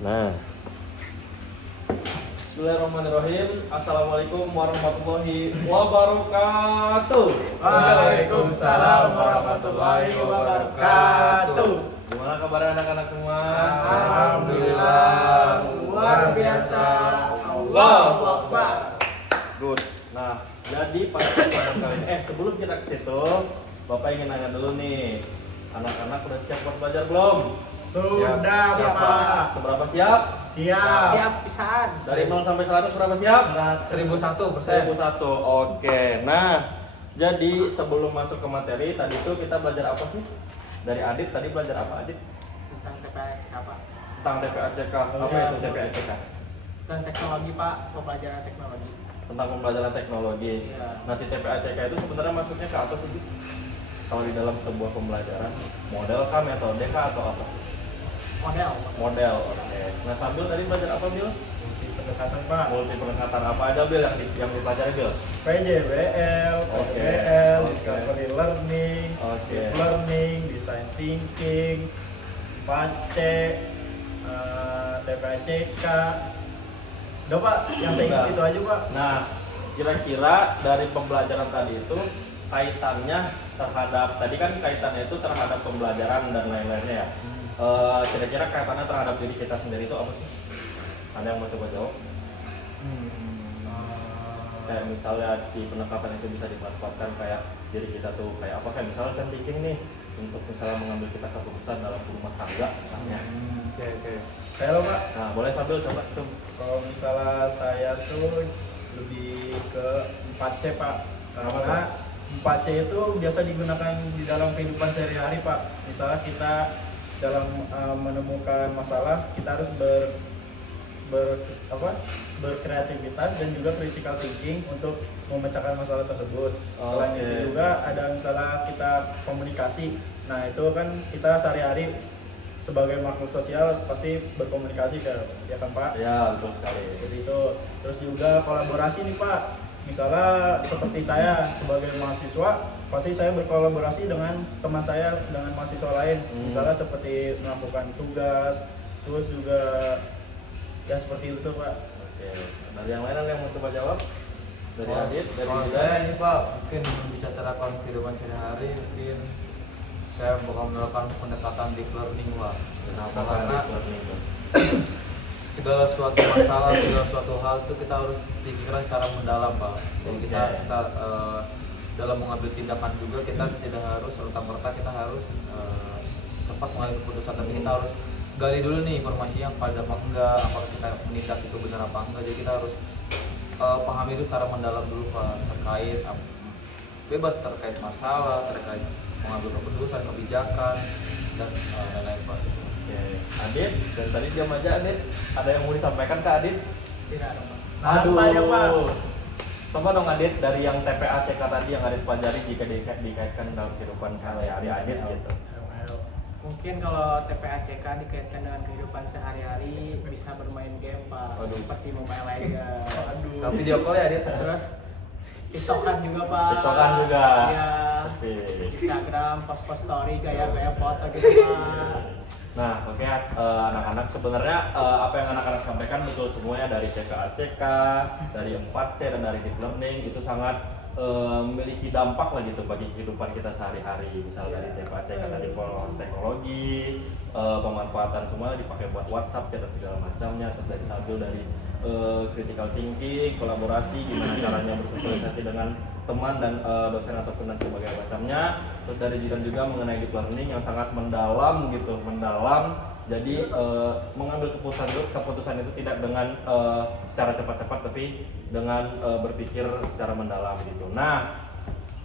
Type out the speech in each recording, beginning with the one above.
Nah, Bismillahirrahmanirrahim. Assalamualaikum warahmatullahi wabarakatuh. Waalaikumsalam warahmatullahi wabarakatuh. Gimana kabar anak-anak semua? Alhamdulillah, luar biasa. Allahu Akbar. Good. Nah, jadi pada kesempatan kali ini, sebelum kita ke situ, Bapak ingin nanya dulu nih, anak-anak udah siap buat belajar belum? Sudah, Siap, Bapak. seberapa siap? Siap. Siap pisan. Dari 0 sampai 100 berapa siap? 1001%. 1001. Oke. Nah, jadi sebelum masuk ke materi tadi itu kita belajar apa sih? Dari Adit tadi belajar apa Adit? Tentang TPACK apa? Tentang TPACK. Apa itu TPACK? Tentang teknologi Pak, pembelajaran teknologi. Tentang pembelajaran teknologi. Iya. Nah, si TPACK itu sebenarnya masuknya ke apa sih? Dit? Kalau di dalam sebuah pembelajaran, model kah, metode kah, atau apa sih? Model. Model. Oke. Nah, sambil tadi belajar apa, Bil? Pendekatan, Pak. Multi pendekatan apa aja, Bil, yang dipelajari, Bil? PJBL, Oke. PBL, Oke. Discovery Learning, Oke. Deep Learning, Design Thinking, PACE, TPACK. Udah, Pak, yang saya ingat Udah. itu aja, Pak. Nah, kira-kira dari pembelajaran tadi itu kaitannya terhadap tadi kan kaitannya itu terhadap pembelajaran dan lain-lainnya ya. Kira-kira kaitannya terhadap diri kita sendiri itu apa sih? Ada yang mau coba jawab? Kayak misalnya si pendekatan itu bisa dimanfaatkan kayak diri kita tuh kayak apa? Kayak misalnya saya bikin nih untuk misalnya mengambil kita keputusan dalam rumah tangga misalnya. Oke. Saya loh, Pak. Nah, boleh sambil coba. Kalau misalnya saya tuh lebih ke 4C, Pak. Karena 4C itu biasa digunakan di dalam kehidupan sehari-hari, Pak. Misalnya kita dalam menemukan masalah, kita harus berkreativitas dan juga critical thinking untuk memecahkan masalah tersebut. Selain Oke. itu juga ada misalnya kita komunikasi. Nah, itu kan kita sehari-hari sebagai makhluk sosial pasti berkomunikasi kan, ya kan, Pak? Ya, betul sekali. Seperti itu. Terus juga kolaborasi nih, Pak. Misalnya seperti saya sebagai mahasiswa, pasti saya berkolaborasi dengan teman saya, dengan mahasiswa lain. Misalnya seperti melakukan tugas, terus juga ya seperti itu, Pak. Oke. Dari yang lain ada yang mau coba jawab? Dari Adit, dari Kalau Yuda? saya ini Pak, mungkin bisa terapkan kehidupan sehari-hari, mungkin saya bakal melakukan pendekatan deep learning Pak. Kenapa? Karena segala suatu masalah, segala suatu hal itu kita harus pikirkan secara mendalam Pak. Jadi kita dalam mengambil tindakan juga kita tidak harus serta-merta kita harus cepat mengambil keputusan, tapi kita harus gali dulu nih informasinya pada apa enggak, apakah kita menindak itu benar apa enggak. Jadi kita harus pahami itu secara mendalam dulu Pak, terkait bebas terkait masalah, terkait mengambil keputusan, kebijakan dan lain-lain Pak. Oke. Adit, dari tadi diam aja Adit. Ada yang mau disampaikan ke Adit? Tidak ada Pak. Apa ya, Pak? Coba dong Adit, dari yang TPACK tadi yang Adit pelajari jika dikaitkan dalam kehidupan sehari-hari Adit gitu. Mungkin kalau TPACK dikaitkan dengan kehidupan sehari-hari bisa bermain game Pak. Waduh. Seperti Mobile Legends. Tapi video call ya Adit. Terus TikTokan juga Pak. TikTokan juga. Iya. Asik. Instagram, post-post story, gaya-gaya foto gitu Pak. Nah, oke anak-anak sebenarnya apa yang anak-anak sampaikan betul semuanya dari TPACK, dari 4C dan dari deep learning itu sangat memiliki dampak lah gitu bagi kehidupan kita sehari-hari. Misal dari TPACK tadi proses teknologi, pemanfaatan semua dipakai buat WhatsApp dan segala macamnya. Terus dari sambil dari critical thinking, kolaborasi, gimana caranya bersosialisasi dengan teman dan dosen ataupun dan sebagainya macamnya. Terus dari Jidan juga mengenai deep learning yang sangat mendalam gitu, mendalam. Jadi mengambil keputusan itu tidak dengan secara cepat-cepat, tapi dengan berpikir secara mendalam gitu. Nah,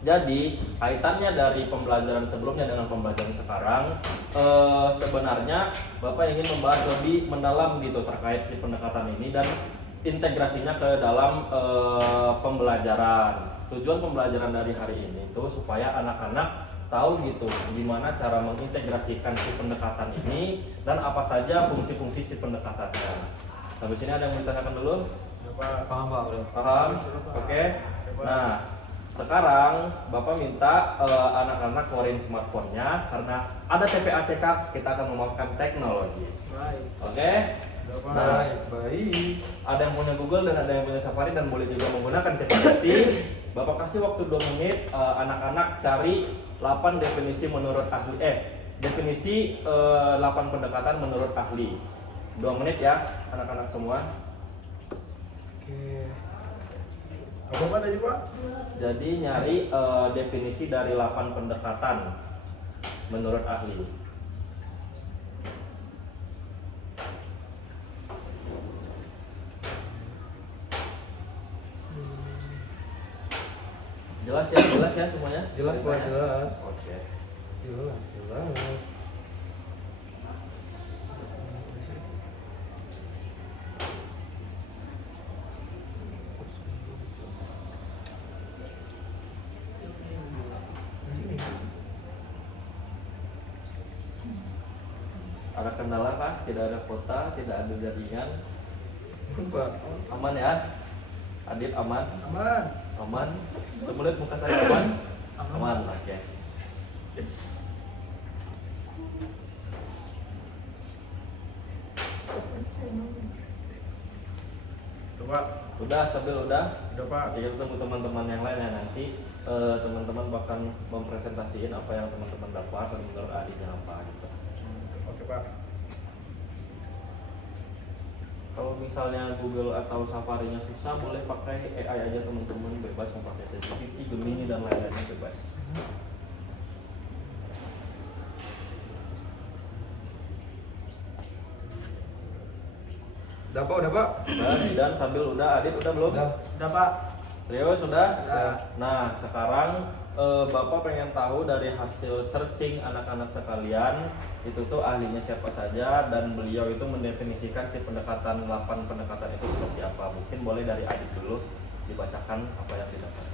jadi kaitannya dari pembelajaran sebelumnya dengan pembelajaran sekarang, sebenarnya Bapak ingin membahas lebih mendalam gitu terkait si pendekatan ini dan integrasinya ke dalam pembelajaran. Tujuan pembelajaran dari hari ini itu supaya anak-anak tahu gitu gimana cara mengintegrasikan si pendekatan ini dan apa saja fungsi-fungsi si pendekatannya. Sampai sini ada yang mau ditanyakan dulu? Paham Pak udah. Paham? Oke. Nah, sekarang Bapak minta anak-anak keluarin smartphone-nya karena ada TPACK, kita akan memakai teknologi. Baik. Oke. Udah, Pak. Baik. Ada yang punya Google dan ada yang punya Safari dan boleh juga menggunakan ChatGPT. Bapak kasih waktu 2 menit, anak-anak cari 8 definisi menurut ahli definisi 8 pendekatan menurut ahli. 2 menit ya anak-anak semua. Oke. Apa Pak tadi Pak? Jadi nyari definisi dari 8 pendekatan menurut ahli. Jelas ya semuanya? Jelas, Pak, jelas. Oke. Jelas. Ada kendala kah? Tidak ada kuota, tidak ada jaringan. Pak. Aman ya? Adit aman? Aman. Aman? Coba lihat muka saya aman? Aman, oke. Tuh Pak. Udah, sambil udah. Udah Pak. Jadi ketemu teman-teman yang lain ya nanti teman-teman bakal mempresentasiin apa yang teman-teman dapat dan menurut adiknya apa gitu. Oke Pak. Kalau misalnya Google atau Safari-nya susah, boleh pakai AI aja teman-teman, bebas mau pakai ChatGPT, Gemini dan lain-lainnya bebas. Udah Pak. Udah, dan sambil udah, Adit udah belum? Udah Pak. Serius sudah? Udah. Nah, sekarang Bapak pengen tahu dari hasil searching anak-anak sekalian itu tuh ahlinya siapa saja dan beliau itu mendefinisikan si pendekatan 8 pendekatan itu seperti apa. Mungkin boleh dari Adit dulu dibacakan apa yang didapat.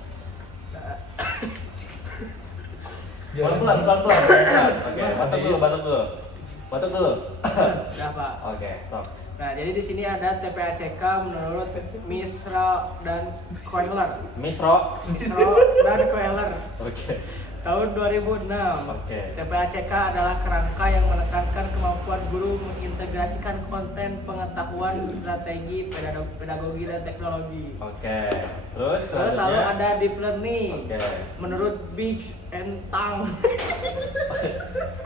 Pelan-pelan. Oke, batuk dulu. Udah Pak. Oke, stop. Nah, jadi di sini ada TPACK menurut Misra dan Koehler. Misro. Dan Koehler. Oke. Tahun 2006. Oke. TPACK adalah kerangka yang menekankan kemampuan guru mengintegrasikan konten pengetahuan, strategi, pedagogi dan teknologi. Oke. Terus Lalu selanjutnya? ada deep learning. Oke. Menurut Big and Tang.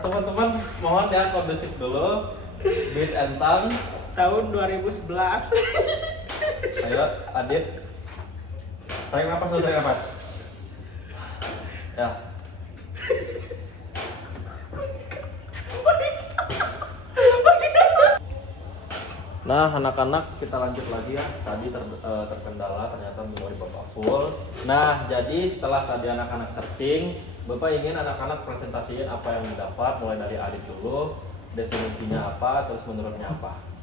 Teman-teman mohon ya kondusif dulu. Bit and Tang. Tahun 2011. Ayo Adit. Tarik nafas dulu, tarik nafas. Ya. Nah, anak-anak kita lanjut lagi ya. Tadi terkendala ternyata memori Bapak full. Nah, jadi setelah tadi anak-anak searching, Bapak ingin anak-anak presentasiin apa yang didapat mulai dari Adit dulu, definisinya apa, terus menurutnya apa.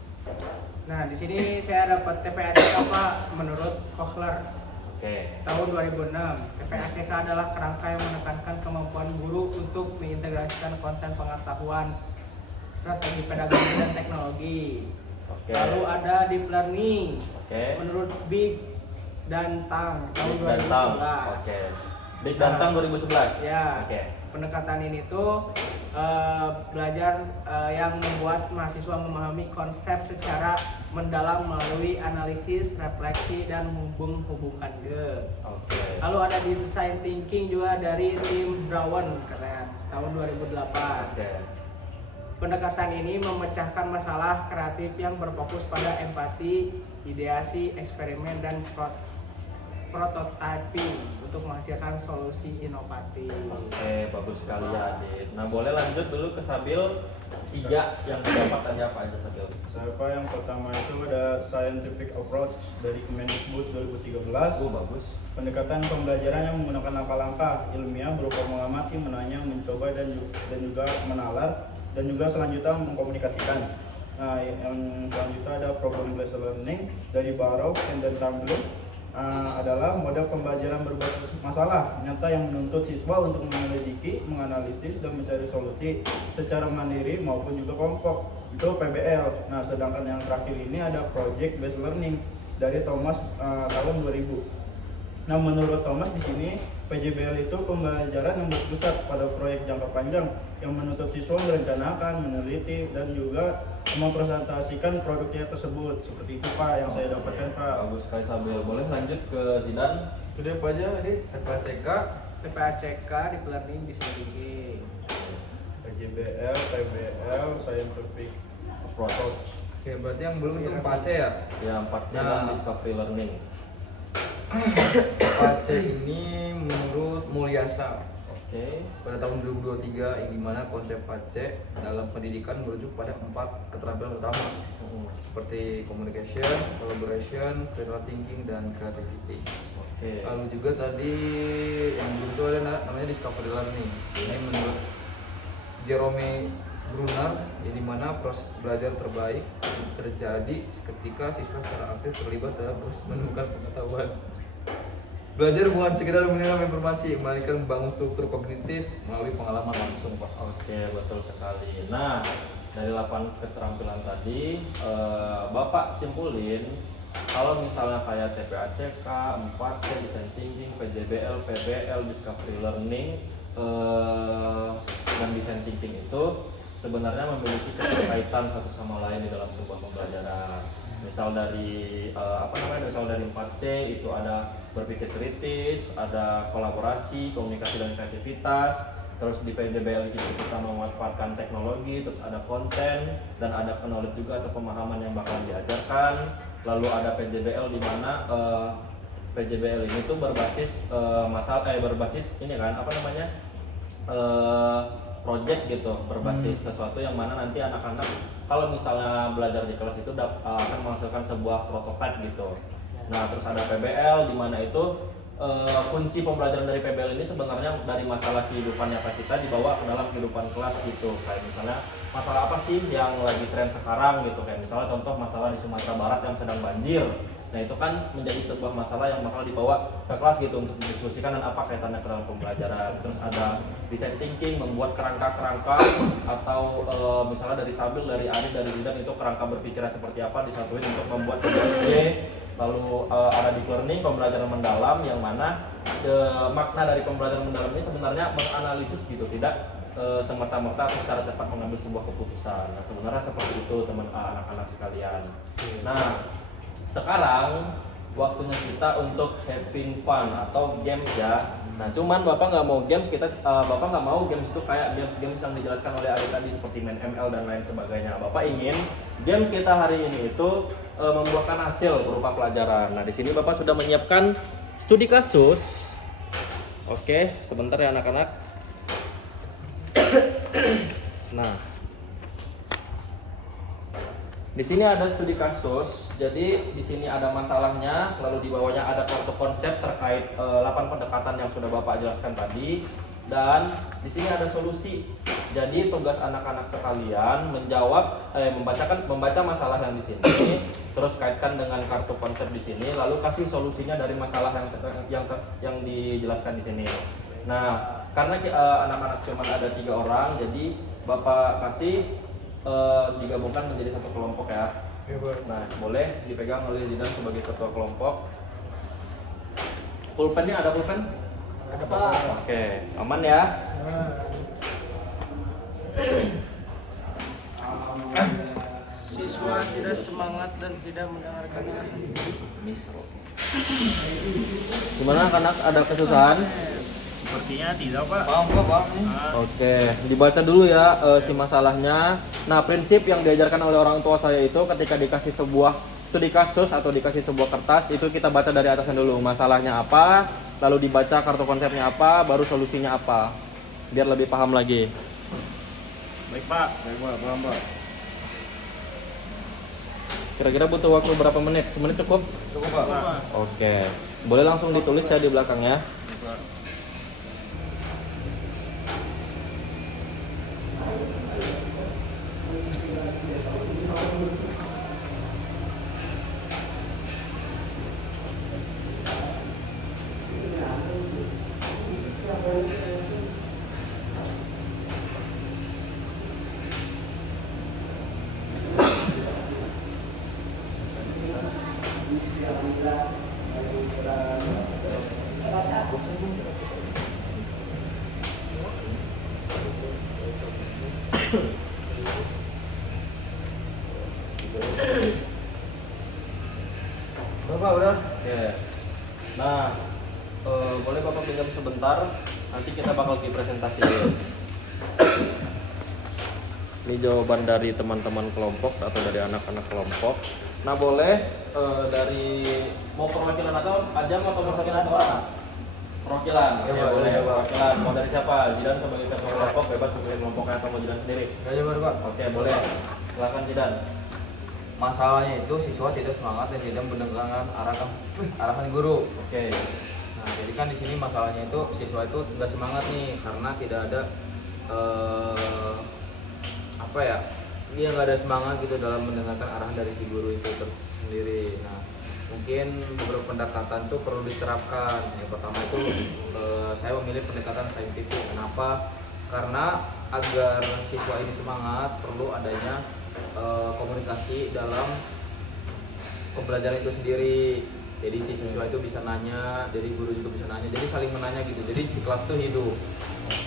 Nah, di sini saya dapat TPACK Pak menurut Koehler. Oke. Tahun 2006, TPACK adalah kerangka yang menekankan kemampuan guru untuk mengintegrasikan konten pengetahuan, strategi pedagogi dan teknologi. Oke. Lalu ada deep learning. Oke. Menurut Big dan Tang tahun Big dan Tang. 2011. Oke. Big dan Tang 2011. Ya. Oke. Pendekatan ini tuh belajar yang membuat mahasiswa memahami konsep secara mendalam melalui analisis, refleksi, dan menghubungkan Oke. Lalu ada design thinking juga dari tim Brown katanya tahun 2008. Oke. Pendekatan ini memecahkan masalah kreatif yang berfokus pada empati, ideasi, eksperimen, dan prototyping untuk menghasilkan solusi inovatif. Oke, bagus sekali ya Adit. Nah, boleh lanjut dulu ke Sabil 3 yang didapat tadi apa aja Sabil? Saya Pak, yang pertama itu ada scientific approach dari Kemendikbud 2013. Bagus. Pendekatan pembelajaran yang menggunakan langkah-langkah ilmiah berupa mengamati, menanya, mencoba dan juga menalar, dan juga selanjutnya mengkomunikasikan. Nah, yang selanjutnya ada problem based learning dari Barrow dan Tambler. Adalah model pembelajaran berbasis masalah nyata yang menuntut siswa untuk menyelidiki, menganalisis, dan mencari solusi secara mandiri maupun juga kelompok. Itu PBL. Nah, sedangkan yang terakhir ini ada project based learning dari Thomas tahun 2000. Nah, menurut Thomas di sini PJBL itu pembelajaran yang berpusat pada proyek jangka panjang yang menuntut siswa merencanakan, meneliti, dan juga mempresentasikan produknya tersebut. Seperti itu Pak yang saya dapatkan Pak. Bagus sekali Sabil. Boleh lanjut ke Zidan? Itu dia apa aja tadi? TPACK. TPACK di Learning Design Thinking. PJBL, PBL, Scientific Approach. Oke, berarti yang belum itu 4C ya? Ya, 4C dan Nah. Discovery Learning. 4C ini menurut Mulyasa Oke. pada tahun 2023 yang dimana konsep 4C dalam pendidikan merujuk pada 4 keterampilan utama seperti communication, collaboration, critical thinking, dan creativity. Oke. Lalu juga tadi yang belum itu ada namanya discovery learning. Ini menurut Jerome Bruner, yang dimana proses belajar terbaik terjadi ketika siswa secara aktif terlibat dalam proses menemukan pengetahuan. Belajar bukan sekedar mendengar informasi, melainkan membangun struktur kognitif melalui pengalaman langsung, Pak. Oke, betul sekali. Nah, dari 8 keterampilan tadi, Bapak simpulin kalau misalnya kayak TPACK, 4C, Design Thinking, PJBL, PBL, Discovery Learning, dan Design Thinking itu sebenarnya memiliki keterkaitan satu sama lain di dalam sebuah pembelajaran. Misal dari misal dari 4C itu ada berpikir kritis, ada kolaborasi, komunikasi dan kreativitas. Terus di PJBL itu kita memanfaatkan teknologi, terus ada konten dan ada knowledge juga atau pemahaman yang bakal diajarkan. Lalu ada PJBL di mana PJBL ini tuh berbasis berbasis ini kan project gitu, berbasis sesuatu yang mana nanti anak-anak kalau misalnya belajar di kelas itu akan menghasilkan sebuah prototipe gitu. Nah, terus ada PBL di mana itu kunci pembelajaran dari PBL ini sebenarnya dari masalah kehidupan nyata kita dibawa ke dalam kehidupan kelas gitu. Kayak misalnya masalah apa sih yang lagi tren sekarang gitu, kayak misalnya contoh masalah di Sumatera Barat yang sedang banjir. Nah, itu kan menjadi sebuah masalah yang bakal dibawa ke kelas gitu untuk didiskusikan dan apa kaitannya ke dalam pembelajaran. Terus ada design thinking, membuat kerangka-kerangka atau misalnya dari Sabil, dari Ari, dari Zidan itu kerangka berpikirnya seperti apa disatuin untuk membuat sebuah ide. Lalu ada deep learning, pembelajaran mendalam, yang mana makna dari pembelajaran mendalam ini sebenarnya menganalisis gitu, tidak semerta-merta secara cepat mengambil sebuah keputusan. Nah, sebenarnya seperti itu teman anak-anak sekalian. Nah, sekarang waktunya kita untuk having fun atau games ya. Nah, cuman Bapak nggak mau games, Bapak nggak mau games itu kayak games yang dijelaskan oleh Ari tadi seperti main ML dan lain sebagainya. Bapak ingin games kita hari ini itu membuahkan hasil berupa pelajaran. Nah, di sini Bapak sudah menyiapkan studi kasus. Oke, sebentar ya anak-anak. Nah, di sini ada studi kasus. Jadi di sini ada masalahnya, lalu di bawahnya ada kartu konsep terkait 8 pendekatan yang sudah Bapak jelaskan tadi. Dan di sini ada solusi. Jadi tugas anak-anak sekalian membaca masalah yang di sini, terus kaitkan dengan kartu konsep di sini, lalu kasih solusinya dari masalah yang dijelaskan di sini. Nah, karena anak-anak cuma ada 3 orang, jadi Bapak kasih digabungkan menjadi satu kelompok ya. Nah, boleh dipegang oleh Zidan sebagai ketua kelompok. Pulpennya ada pulpen? Ada Pak. Oke, aman ya. Siswa tidak semangat dan tidak mendengarkan. Gimana anak ada kesusahan? Sepertinya tidak Pak. Paham nih. Oke, dibaca dulu ya si masalahnya. Nah, prinsip yang diajarkan oleh orang tua saya itu ketika dikasih sebuah studi kasus atau dikasih sebuah kertas, itu kita baca dari atasnya dulu. Masalahnya apa, lalu dibaca kartu konsepnya apa, baru solusinya apa. Biar lebih paham lagi. Baik Pak. Paham, Pak. Kira-kira butuh waktu berapa menit? Semenit cukup? Cukup, Pak. Oke. Boleh langsung ditulis ya di belakangnya. Bapak udah. Oke. Nah, boleh Bapak pinjam sebentar, nanti kita bakal presentasi dulu. Ini jawaban dari teman-teman kelompok atau dari anak-anak kelompok. Nah, boleh dari mau perwakilan atau ajam atau perwakilan apa? Perwakilan, Ya, ya, Pak, boleh ya, Pak. perwakilan. Mau dari siapa? Jidan sebagai ketua kelompok bebas memilih kelompoknya atau mau Jidan sendiri? Aja baru Pak. Oke, boleh. Silakan Jidan. Masalahnya itu siswa tidak semangat dan tidak mendengarkan arahan guru. Oke. Nah, jadi kan di sini masalahnya itu siswa itu nggak semangat nih karena tidak ada apa ya, dia nggak ada semangat gitu dalam mendengarkan arahan dari si guru itu sendiri. Nah, mungkin beberapa pendekatan tuh perlu diterapkan. Yang pertama itu saya memilih pendekatan saintifik. Kenapa? Karena agar siswa ini semangat perlu adanya komunikasi dalam pembelajaran itu sendiri. Jadi si siswa itu bisa nanya, jadi guru juga bisa nanya, jadi saling menanya gitu. Jadi si kelas itu hidup.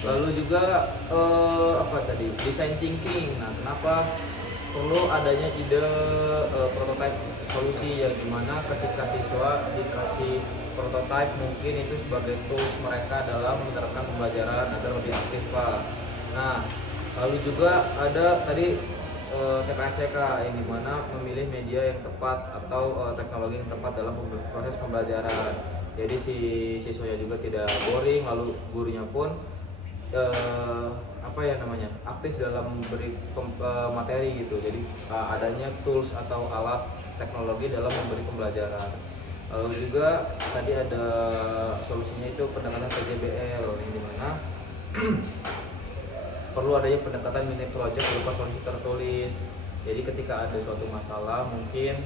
Lalu juga apa tadi, design thinking. Nah, kenapa perlu adanya ide prototype solusi yang dimana ketika siswa dikasih prototype mungkin itu sebagai tools mereka dalam menerapkan pembelajaran agar lebih aktif Pak. Nah, lalu juga ada tadi TPACK yang dimana memilih media yang tepat atau teknologi yang tepat dalam proses pembelajaran. Jadi si siswanya juga tidak boring, lalu gurunya pun apa ya namanya, aktif dalam memberi materi gitu. Jadi adanya tools atau alat teknologi dalam memberi pembelajaran. Lalu juga tadi ada solusinya itu pendekatan PJBL yang dimana perlu adanya pendekatan mini project berupa solusi tertulis. Jadi ketika ada suatu masalah mungkin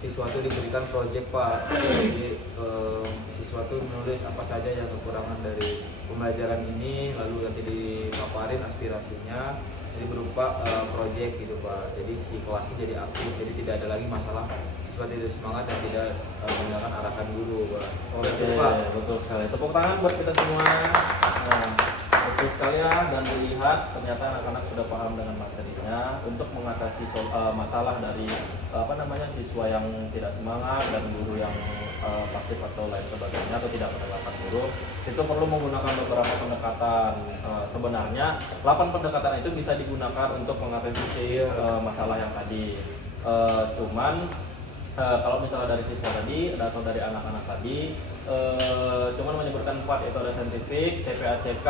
siswa itu diberikan project Pak. Jadi siswa itu menulis apa saja yang kekurangan dari pembelajaran ini, lalu nanti dipaparin aspirasinya. Jadi berupa project gitu Pak. Jadi si kelasnya jadi aktif, jadi tidak ada lagi masalah siswa tidak semangat dan tidak mendengarkan arahan guru Pak. Oke, betul sekali. Tepuk tangan buat kita semua. Nah, betul sekali ya, dan dilihat ternyata anak-anak sudah paham dengan materinya untuk mengatasi masalah dari apa namanya siswa yang tidak semangat dan guru yang pasif atau lain sebagainya atau tidak mendengarkan guru. Itu perlu menggunakan beberapa pendekatan. Sebenarnya 8 pendekatan itu bisa digunakan untuk mengatasi masalah yang tadi. Cuman kalau misalnya dari siswa tadi atau dari anak-anak tadi cuman menyebutkan 4, yaitu ada saintifik, TPACK,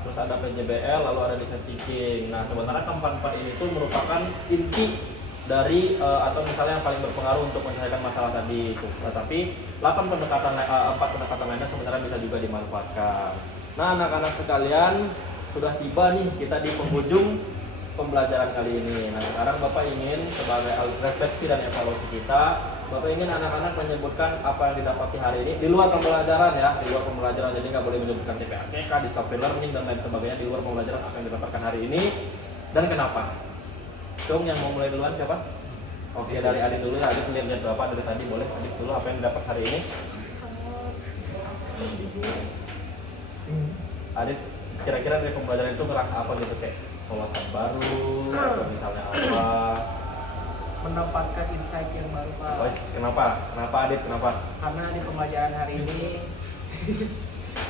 terus ada PJBL, lalu ada design thinking. Nah, sebenarnya keempat-empat ini itu merupakan inti dari atau misalnya yang paling berpengaruh untuk menyelesaikan masalah tadi itu. Tetapi 4 pendekatan lainnya sebenarnya bisa juga dimanfaatkan. Nah, anak-anak sekalian, sudah tiba nih kita di penghujung pembelajaran kali ini. Nah, sekarang Bapak ingin sebagai refleksi dan evaluasi kita, Bapak ingin anak-anak menyebutkan apa yang didapati hari ini di luar pembelajaran ya, di luar pembelajaran. Jadi nggak boleh menyebutkan TPACK, discovery learning dan lain sebagainya di luar pembelajaran apa yang didapatkan hari ini dan kenapa. Dong, yang mau mulai duluan siapa? Oke, dari Adit dulu ya. Adit lihat Bapak dari tadi, boleh Adit dulu apa yang didapat hari ini? Adit kira-kira dari pembelajaran itu ngerasa apa gitu, kayak wawasan baru atau misalnya apa? Mendapatkan insight yang baru Pak. Wes, kenapa? Kenapa Adit? Kenapa? Karena di pembelajaran hari ini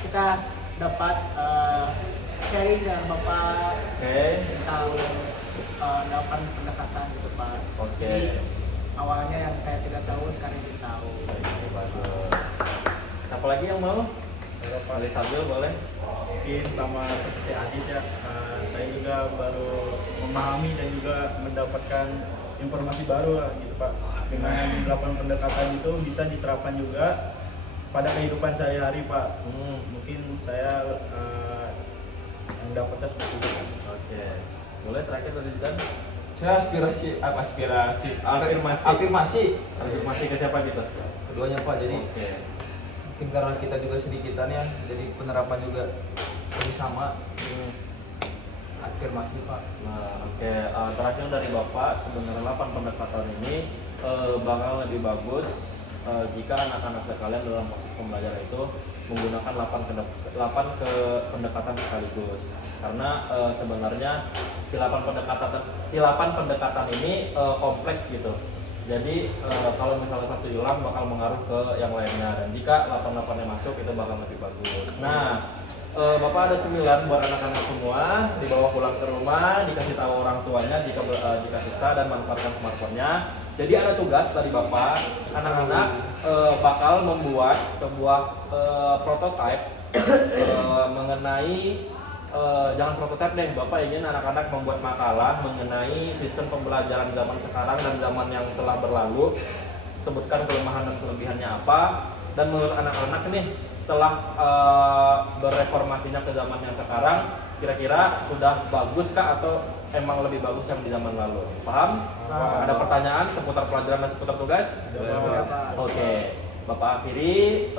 kita dapat sharing dengan Bapak Oke. tentang 8 pendekatan gitu Pak. Oke. Jadi awalnya yang saya tidak tahu sekarang jadi tahu. Baik, bagus. Siapa lagi yang mau? Ali Sabil boleh? Mungkin sama seperti Adit ya, saya juga baru memahami dan juga mendapatkan informasi baru lah gitu Pak. Dengan 8 pendekatan itu bisa diterapkan juga pada kehidupan sehari-hari Pak. Mungkin saya yang dapatnya seperti itu. Oke. Boleh terakhir dari Jidan? Saya aspirasi Afirmasi ke siapa gitu? keduanya Pak. Jadi Oke. mungkin karena kita juga sedikitan ya, jadi penerapan juga lebih sama. Afirmasi Pak. Nah, oke. Terakhir dari Bapak, sebenarnya 8 pendekatan ini bakal lebih bagus jika anak-anak sekalian dalam proses pembelajaran itu menggunakan 8 pendekatan sekaligus. Karena sebenarnya si 8 pendekatan ini kompleks gitu. Jadi kalau misalnya satu hilang bakal mengaruh ke yang lainnya, dan jika 8-8-nya masuk itu bakal lebih bagus. Nah, Bapak ada cemilan buat anak-anak semua, dibawa pulang ke rumah, dikasih tahu orang tuanya jika susah dan manfaatkan smartphone-nya. Jadi ada tugas dari Bapak, anak-anak bakal membuat sebuah prototype mengenai jangan prototipe deh, Bapak ingin anak-anak membuat makalah mengenai sistem pembelajaran zaman sekarang dan zaman yang telah berlalu. Sebutkan kelemahan dan kelebihannya apa, dan menurut anak-anak nih setelah bereformasinya ke zaman yang sekarang, kira-kira sudah baguskah atau emang lebih bagus yang di zaman lalu? Paham? Ada pertanyaan seputar pelajaran dan seputar tugas? Oke. Bapak akhiri,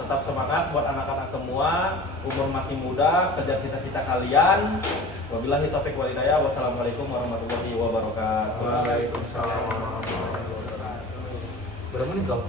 tetap semangat buat anak-anak semua, umur masih muda, kejar cita-cita kalian. Wabillahi taufiq wal hidayah. Wassalamualaikum warahmatullahi wabarakatuh. Waalaikumsalam warahmatullahi wabarakatuh. Berapa menit kau?